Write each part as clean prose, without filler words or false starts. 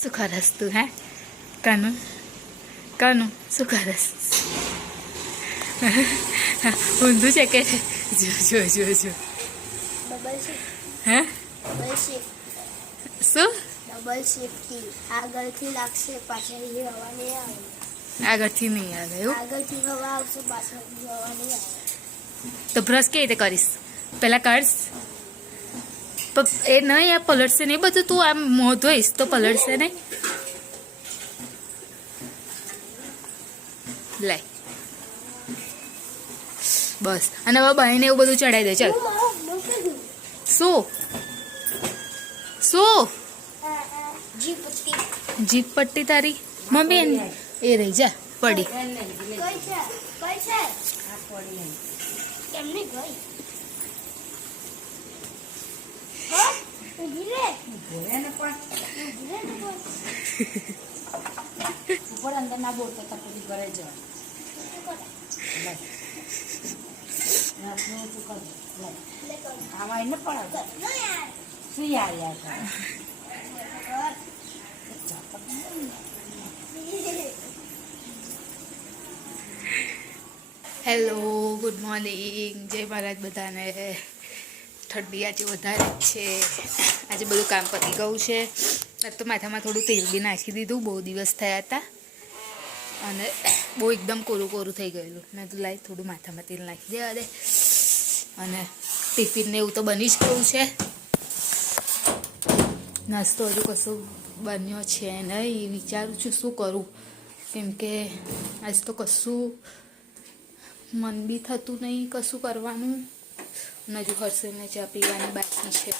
શું કરસ તું? હે કાનું કાનું શું કરસ? ઊંધું છે કે જો જો જો જો હે શું ડબલ શિફ્ટથી આગળથી લાગશે પાછળથી હવા નહીં આવે. આગળથી નહીં આવે એવું? આગળથી હવા આવશે પાછળથી હવા નહીં આવે. તો બ્રશ કેવી રીતે કરીશ? પહેલાં કાઢીશ એ નહીં, આ પલળશે નહીં બધું. તું આમ મોં ધોઈશ તો પલળશે નહીં. લાય બસ. અને હવે બહેને એવું બધું ચડાવી દે. ચાલ. શું શું જીપ પટ્ટી તારી મમ્મી એ રહી જા પડી. કેમની ગઈ? ઉપર અંદર ના બોલતો તો પૂરી ઘરે જવા આવા એને પણ શું યાર યાર હેલો, ગુડ મોર્નિંગ, જય મહારાજ બધાને. ઠંડી આજે વધારે જ છે. આજે બધું કામ પતી ગયું છે. આજ તો માથામાં થોડું તેલ બી નાખી દીધું. બહુ દિવસ થયા હતા અને બહુ એકદમ કોરું કોરું થઈ ગયેલું. મેં તો લાઈ થોડું માથામાં તેલ નાખી દેવા દે. અને ટિફિનને એવું તો બની જ ગયું છે. નાસ્તો હજુ કશું બન્યો છે નહીં. વિચારું છું શું કરું, કેમ કે આજ તો કશું મન બી થતું નહીં કશું કરવાનું. હજુ હર્ષને ચા પીવાની બાકી છે.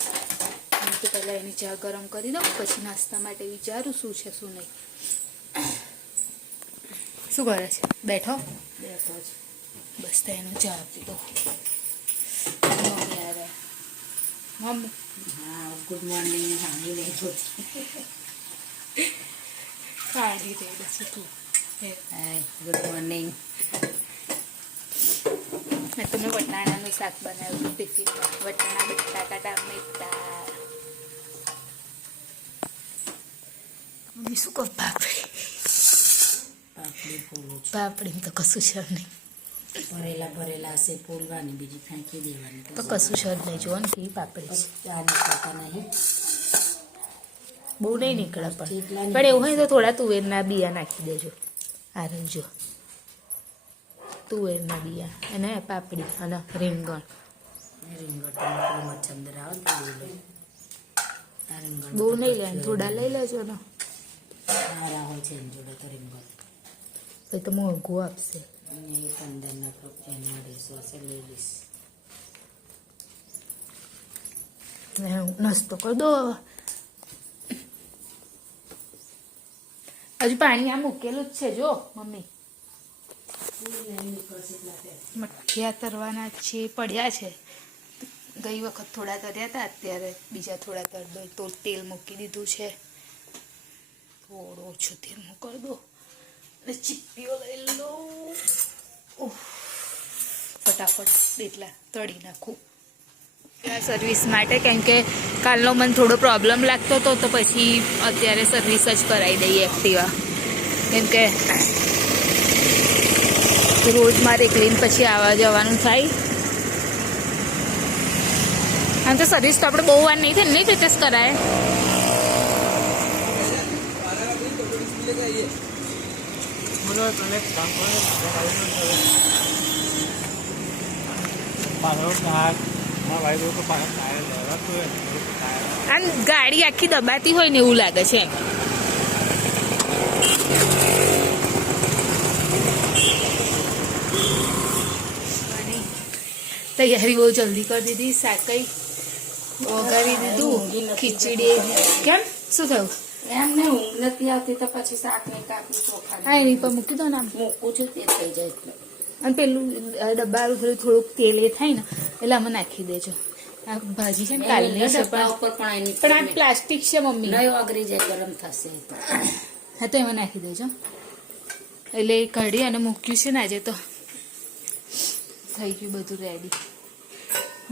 હું તો પહેલાં એની ચા ગરમ કરી દઉં, પછી નાસ્તા માટે વિચારું શું છે શું નહીં. શું કરે છે? બેઠો બેઠો છે. બસ તો એનો ચા આપી દો. મમ્મી હા, ગુડ મોર્નિંગ. હાની નહીં જોતી. કાઢી દે પછી તું. હાય, ગુડ મોર્નિંગ. મેં તમને વટાણાનું શાક બનાવ્યું ટિફિનમાં. વટાણા બટાકા ટામેટા. મમ્મી શું કહો? પાપડી પાપડી ફૂલું છે. પાપડી તો કશું છે નહીં. ભરેલા હશે ફૂલવાની, બીજી ફેંકી દેવાની. તો કશું છે નહીં. જોવા ને કેવી પાપડી છે. ચા નીકળતા નહીં. બહુ નહીં નીકળે પણ એવું હોય તો થોડા તુવેરના બિયા નાખી દેજો. આ રહેજો તુવેરના બિયા અને પાપડી અને રીંગણ. મચ્છંદર આવે ને રીંગણ બહુ નહીં લે, થોડા લઈ લેજો ને. સારા હોય છે એની જોડે તો રીંગણ. પછી તો મોંઘું આપશે. એ 15 રૂપિયાની 250 હશે, લઈ લઈશ. નાસ્તો કરી દો. હજુ પાણી આ મૂકેલું જ છે જો મમ્મી. મઠિયા તરવાના છે, પડ્યા છે. ગઈ વખત થોડા તર્યા હતા, અત્યારે બીજા થોડા તર દો. તો તેલ મૂકી દીધું છે. થોડું ઓછું તેલ મૂકી દો. અને ચીપ્પીઓ લઈ લો. ફટાફટ એટલા તળી નાખું સર્વિસ માટે, કેમ કે કાલનો મને થોડો પ્રોબ્લેમ લાગતો હતો, તો પછી અત્યારે સર્વિસ જ કરાવી દઈએ એક્ટિવા. કેમ કે રોજ મારે એકલીને પછી આવવા જવાનું થાય. આમ તો સર્વિસ તો આપણે બહુ વાર નહીં થાય, નહીં પચાસ કરાય. આમ ગાડી આખી દબાતી હોય ને એવું લાગે છે. તૈયારી બહુ જલ્દી કરી દીધી. શાકઈ વઘારી દીધું. ખીચડી કેમ શું થયું? એમને ઊંઘ નથી આવતી તો પછી શાક ને કાપી ચોખા હા એની પર મૂકી દો ને. આમ મૂકું છું તે થઈ જાય એટલે. અને પેલું ડબ્બારું થોડુંક તેલ એ થાય ને એટલે આમાં નાખી દેજો. આ ભાજી છે ને કાલની છે પણ આ પ્લાસ્ટિક છે મમ્મી. નહીં ઓગળી જાય, ગરમ થશે. હા તો એમાં નાખી દેજો. એટલે કાઢી અને મૂક્યું છે ને આજે તો થઈ ગયું બધું રેડી.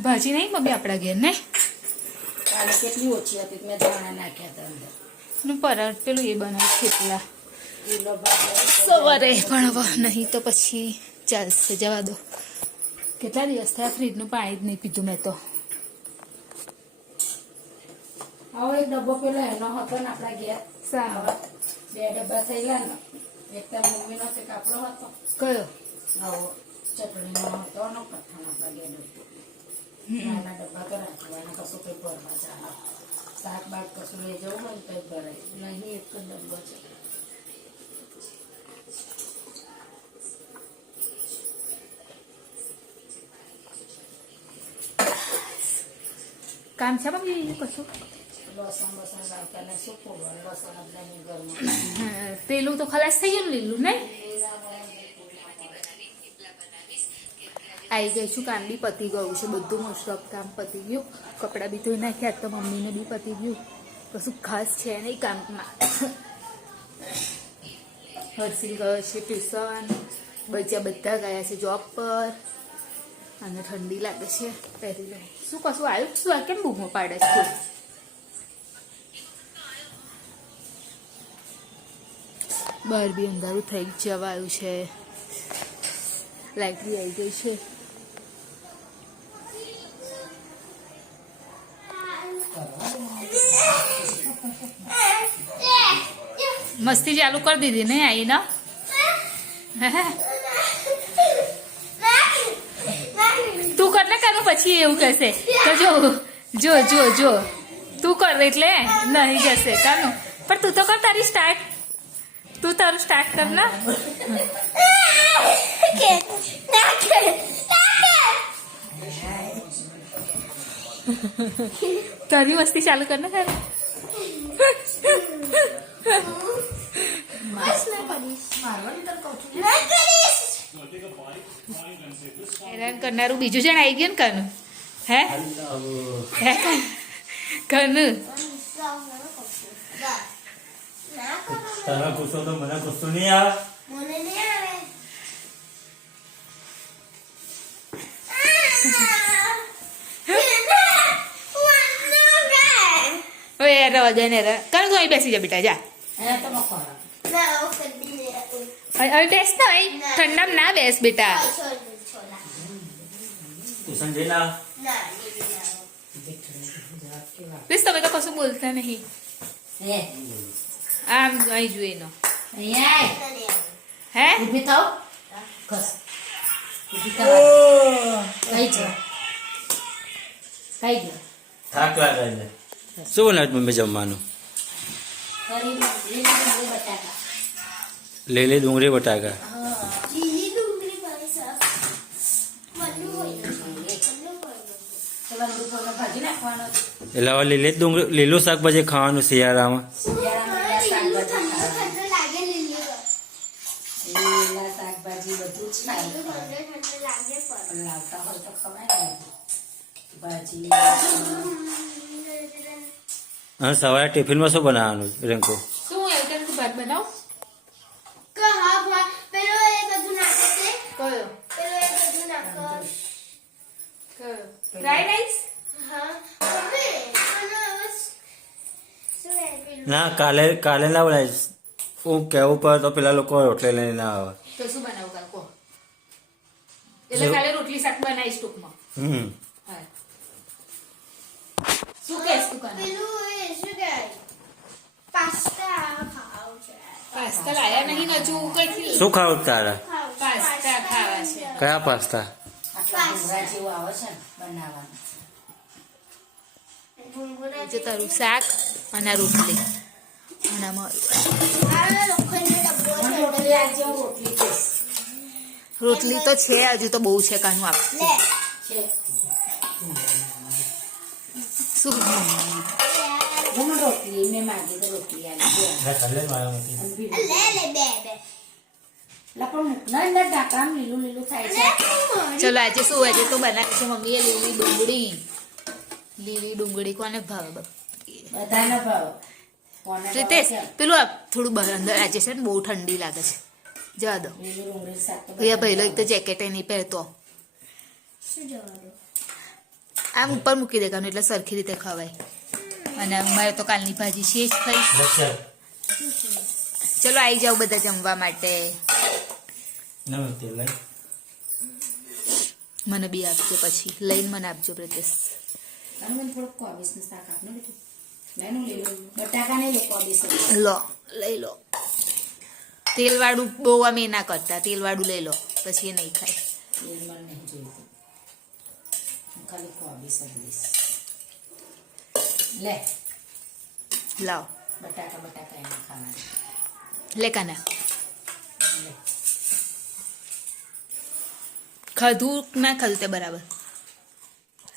ભાજી નહીં મમ્મી આપણા ઘેર ને કાલે કેટલી ઓછી હતી, મેં ધાણા નાખ્યા હતા અંદર. નું પરાઠ પેલું એ બનાવે થેપલા લીલો ભાત સવારે પણ હવે નહીં તો પછી ચાલશે જવા દો. કેટલા દિવસ થયા ફ્રીજનું પાણી જ નહીં પીધું મેં તો. હવે એક ડબ્બો પેલો એનો હતો ને આપણા ઘેર સારો 2 ડબ્બા થયેલા ને એક તો મમ્મીનો તે કાપડો હતો કયો નવો ચટણીનો હતો ને કઠણ આપણા ઘેર ડબ્બો નાના ડબ્બા તો રાખવાના કશું કંઈ ભરવા ચાલે શાક બાક કશું લઈ જવું હોય ને કંઈ ભરાય નહીં એક જ ડબ્બો છે. કામ છે મમ્મી બીજું કશું? લસણ બસણ લાવતાને શું ખબર લસણ જ નહીં ઘરમાં હા, પેલું તો ખલાસ થઈ ગયું ને લીલું નહીં. આવી ગઈ છું, કામ બી પતી ગયું છે બધું. મોસ્ટ ઓફ કામ પતી ગયું. કપડાં બી ધોઈ નાખ્યા તો મમ્મીને બી પતી ગયું. કશું ખાસ છે નહીં કામમાં. હર્ષિલ ગયો છે ટ્યુશન, બચ્ચા બધા ગયા છે જોબ પર અને ઠંડી લાગે છે. પહેરી લો. શું કશું આવ્યું? શું આ કેમ બૂમો પાડે છે? બહાર બી અંધારું થઈ જવાયું છે. લાઈટ બી આવી ગઈ છે. મસ્તી ચાલુ કરી દીધી ને આઈને. તું કર ને કરું પછી એવું કહેશે તો જો જો જો જો તું કર એટલે નહીં કહેશે કાનું. પણ તું તો કર તારી સ્ટાર્ટ. તું તારું સ્ટાર્ટ કર ને. તારી મસ્તી ચાલુ કર ને તારે. હેરાન કરનારું બીજું જણ આવી ગયું ને કાનું. હે હે કાનું તારા ગુસ્સો તો મને ગુસ્સો નહીં આવે. મને નહીં આવે. હવે યાર રવા દે ને કાનું. તું અહીં બેસી જા બેટા, જા. અહીંયા તો મખોરા ના ઓ કદી નહીં. હવે બેસ ને અહીં ઠંડામાં ના બેસ બેટા. છોલા ટ્યુશન જઈને આવ. ના નહીં આવે. પ્લીઝ તમે તો કશું બોલતા નહીં. હે આમ અહીં જોઈએ નો. અહીંયા આય. ના નહીં આવે. હે ઊભી થાવ ખસ ઊભી થાવ કઈ છે કઈ ગયો થાક લાગે છે. શું બનાવ્યું મમ્મી જમવાનું? ફરી લીલી બટાકા લીલી ડુંગળી બટાકા. લીલી ડુંગળી મારી સાફ મલ્લું હોય ને. મલ્લું હોય ને. તમારે દુધોનો ભાજી નાખવાનો એટલે હવે લીલું શાકભાજી ખાવાનું શિયાળામાં. શિયાળામાં લીલું શાકભાજી ઠંડુ લાગે લીલું. લીલા શાકભાજી બધું જ ખાય ઠંડુ લાગે પણ. લાવતા હોય તો ખવાય ને ભાજી અને સવારે ટિફિનમાં શું બનાવવાનું રેન્કો? શું એવું તને ભાત બનાવ? કે હા ભાઈ પેલો એ બધું નાખે છે. કયો પેલો એ બધું નાખો. કયો ફ્રાઈડ રાઈસ? હા મમ્મી આનો હવે શું એ પેલું ના કાલે ના બનાવીશ. હું કહેવું પડે તો પેલા લોકો રોટલી લઈને ના આવે. તો શું બનાવું કાકો? એટલે કાલે રોટલી શાક બનાવીશ ટૂંકમાં. હા. શું કહેશ તું કાના? પેલું એ શું કહેવાય પાસ્તા ખાવ છે. પાસ્તા લાયા નહીં હજુ કઈથી. શું ખાવું તારા? પાસ્તા ખાવા છે. કયા પાસ્તા? આટલા ભૂંગળા જેવું આવે છે ને બનાવવાનું જે તારું શાક અને આ રોટલી અને આમાં આ લોખંડનો ડબ્બો છે. રોટલી આજે હું રોટલી કહીશ રોટલી તો છે હજુ તો બહુ છે કાનું આપ. લે છે શું હું રોટલી મેં માંગી તો રોટલી આવી લે લે બે બે પણ ના અંદર ઢાંકણામાં લીલું લીલું થાય છે ચલો આજે શું આજે તો બનાવી છે મમ્મીએ લીલી ડુંગળી. લીલી ડુંગળી કોને ભાવે? બધાનો ભાવ કોને રીતેશ ભાવે છે? પેલું આ થોડું બહાર અંદર આજે છે ને બહુ ઠંડી લાગે છે. જવા દો. લીલું ડુંગળી શાક તો ભૈયા પહેલો એક તો જેકેટ નહીં પહેરતો. શું જવાનું? આમ ઉપર મૂકી દેવાનું એટલે સરખી રીતે ખવાય. અને અમારે તો કાલની ભાજી છે જ ખાઈશ. લક્ષણ ચલો આવી જાઓ બધા જમવા માટે. ના તે લઈ મને બી આપજો, પછી લઈને મને આપજો પ્રદેશ. અને મને થોડુંક કોબીસનું શાક આપને બેઠું લેનું લઈ લો, બટાકા નહીં લો, કોબીસ જ. લો લઈ લો. તેલવાળું બહુ આમ એ ના કરતા, તેલવાળું લઈ લો પછી એ નહીં ખાય. એ મને નહીં જોઈતું, હું ખાલી કોબીસ જ લઈશ. લે લાવ બટાકા એમાં ખાવાના. લે કાના. લે ખાધું ના ખાધું તે બરાબર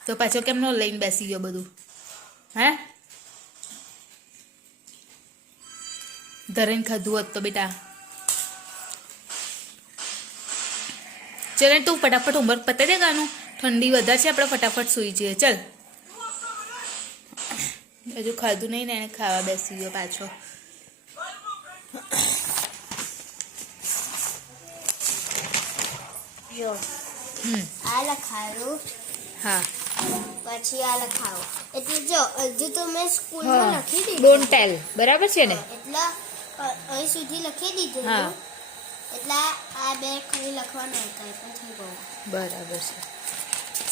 તો પાછો કેમ નો લઈને બેસી ગયો બધું? હે ધરેને ખાધું હોત તો બેટા. ચલ ને તું ફટાફટ હોમવર્ક પતાવી દે ગાનું. ઠંડી વધારે છે, આપણે ફટાફટ સૂઈ જઈએ. ચલ હજુ ખાધું નહીં ને એને ખાવા બેસી ગયો પાછો. જો આ લખાયું, હા પછી આ લખાવું. એટલે જો હજુ તો મેં સ્કૂલમાં લખી દીધું, ડોન્ટ ટેલ બરાબર છે ને? એટલે અહીં સુધી લખી દીધું. હા. એટલે આ બે ખાલી લખવાના હતા, એ પણ થઈ ગયું. બરાબર છે.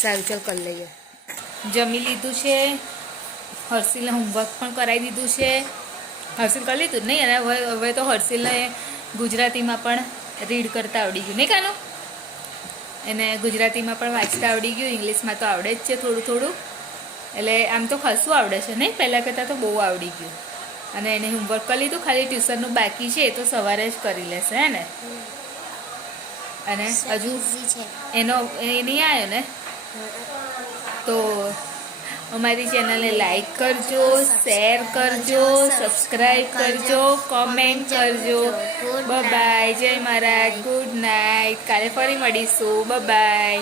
સારું ચાલ કરી લઈએ. જમી લીધું છે, હર્ષિલને હોમવર્ક પણ કરાવી દીધું છે. હર્ષિલ કરી લીધું નહીં? અને હવે તો હર્ષિલને ગુજરાતીમાં પણ રીડ કરતા આવડી ગયું નહીં કાનું? એને ગુજરાતીમાં પણ વાંચતા આવડી ગયું, ઇંગ્લિશમાં તો આવડે જ છે થોડું થોડું. એટલે આમ તો ખાસું આવડે છે નહીં, પહેલાં કરતાં તો બહુ આવડી ગયું. અને એને હોમવર્ક કરી લીધું, ખાલી ટ્યુશનનું બાકી છે એ તો સવારે જ કરી લેશે હે ને? અને હજુ Easy છે. એનો એ નહીં આવ્યો ને તો અમારી ચેનલને લાઈક કરજો, શેર કરજો, સબસ્ક્રાઈબ કરજો, કોમેન્ટ કરજો. બાય, જય મહારાજ, ગુડ નાઇટ. કાલે ફરી મળીશું. બાય.